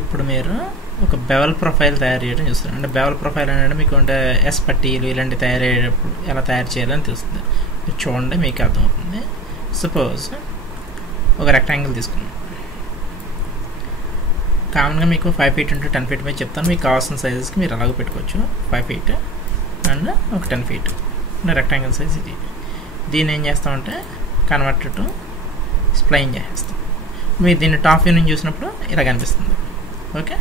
ఇప్పుడు మీరు ఒక బెవల్ ప్రొఫైల్ తయారు చేయడం చూస్తారు. అంటే బెవల్ ప్రొఫైల్ అనేది మీకు అంటే ఎస్ పట్టీలు ఇలాంటివి తయారయ్యేటప్పుడు ఎలా తయారు చేయాలని తెలుస్తుంది. మీరు చూడండి, మీకు అర్థమవుతుంది. సపోజ్ ఒక రెక్టాంగిల్ తీసుకున్నాం. కామన్గా మీకు 5 feet into 10 feet మీద చెప్తాను. మీకు కావాల్సిన సైజెస్కి మీరు అలాగే పెట్టుకోవచ్చు. 5 feet అండ్ ఒక 10 feet రెక్టాంగిల్ సైజ్ ఇది. దీన్ని ఏం చేస్తామంటే కన్వర్ట్ టు స్ప్లైన్ చేస్తాం. మీరు దీన్ని టాప్ వ్యూ నుంచి చూసినప్పుడు ఇలా కనిపిస్తుంది. ఓకే,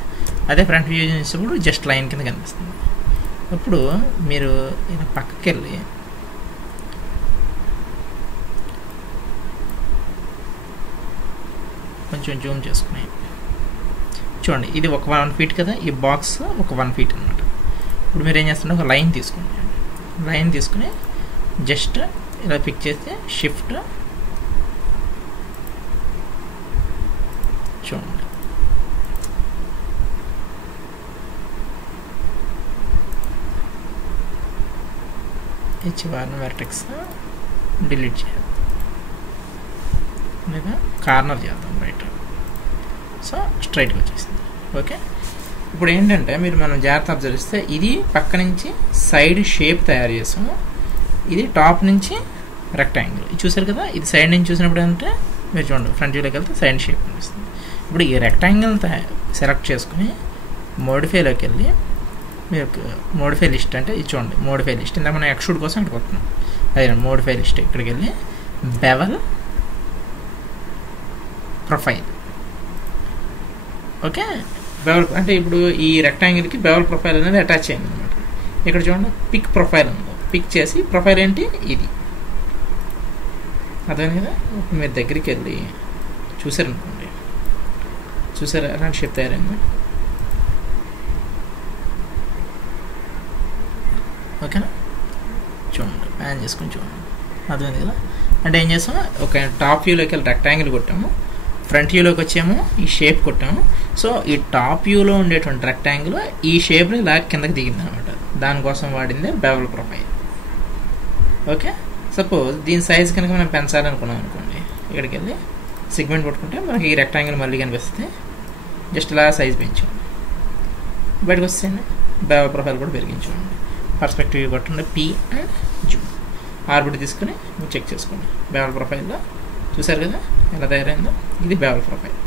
అదే ఫ్రంట్ వ్యూ చూసినప్పుడు జస్ట్ లైన్ కింద కనిపిస్తుంది. ఇప్పుడు మీరు ఇలా పక్కకి వెళ్ళి కొంచెం జూమ్ చేసుకుని చూడండి, ఇది ఒక 1 feet కదా, ఈ బాక్స్ ఒక 1 feet అనమాట. ఇప్పుడు మీరు ఏం చేస్తుంటే ఒక లైన్ తీసుకోండి. లైన్ తీసుకుని జస్ట్ ఇలా పిక్ చేస్తే షిఫ్ట్ చూడండి, ఈ చివరిని వెర్టెక్స్ డిలీట్ చేయాలి లేదా కార్నర్ చేద్దాం రైట్. సో స్ట్రైట్గా వచ్చేసింది. ఓకే, ఇప్పుడు ఏంటంటే మనం జాగ్రత్త అబ్జర్వ్ చేస్తే ఇది పక్క నుంచి సైడ్ షేప్ తయారు చేసాము. ఇది టాప్ నుంచి రెక్టాంగిల్ చూసారు కదా. ఇది సైడ్ నుంచి చూసినప్పుడు ఏంటంటే మీరు చూడండి ఫ్రంట్ వ్యూలోకి వెళ్తే సైడ్ షేప్ కనిపిస్తుంది. ఇప్పుడు ఈ రెక్టాంగిల్ సెలెక్ట్ చేసుకుని మోడిఫైలోకి వెళ్ళి మీరు మోడిఫై లిస్ట్ అంటే ఇది చూడండి, మోడిఫై లిస్ట్ ఇందాక మనం ఎక్స్ట్రూడ్ కోసం ఇక్కడికి వస్తున్నాం. అదే మోడిఫై లిస్ట్ ఇక్కడికి వెళ్ళి బెవల్ ప్రొఫైల్. ఓకే, బెవల్ అంటే ఇప్పుడు ఈ రెక్టాంగిల్కి బెవల్ ప్రొఫైల్ అనేది అటాచ్ అయింది అనమాట. ఇక్కడ చూడండి పిక్ ప్రొఫైల్ ఉంది. పిక్ చేసి ప్రొఫైల్ ఏంటి ఇది అదే కదా. ఇప్పుడు మీరు దగ్గరికి వెళ్ళి చూసారనుకోండి, చూసారా అలాంటి షేప్ తయారైంది. ఓకేనా, చూడండి ప్యాన్ చేసుకొని చూడండి అర్థమైంది కదా. అంటే ఏం చేస్తాము, ఒక టాప్ వ్యూలోకి వెళ్ళి రెక్టాంగిల్ కొట్టాము, ఫ్రంట్ వ్యూలోకి వచ్చాము ఈ షేప్ కొట్టాము. సో ఈ టాప్ వ్యూలో ఉండేటువంటి రెక్టాంగిల్ ఈ షేప్ని ఇలా కిందకి దిగింది అనమాట. దానికోసం వాడిందే బెవల్ ప్రొఫైల్. ఓకే, సపోజ్ దీని సైజ్ కనుక మనం పెంచాలనుకున్నాం అనుకోండి, ఇక్కడికి వెళ్ళి సెగ్మెంట్ కొట్టుకుంటే మనకి ఈ రెక్టాంగిల్ మళ్ళీ కనిపిస్తుంది. జస్ట్ ఇలా సైజ్ పెంచాం, బయటకు వస్తుంది. బెవల్ ప్రొఫైల్ కూడా పెరిగించుకోండి. పర్స్పెక్టివ్ కొట్టండి, పీ అండ్ జూమ్ ఆర్బిట్ తీసుకుని మీరు చెక్ చేసుకోండి. బెవల్ ప్రొఫైల్లో చూసారు కదా ఎలా తయారైందో. ఇది బెవల్ ప్రొఫైల్.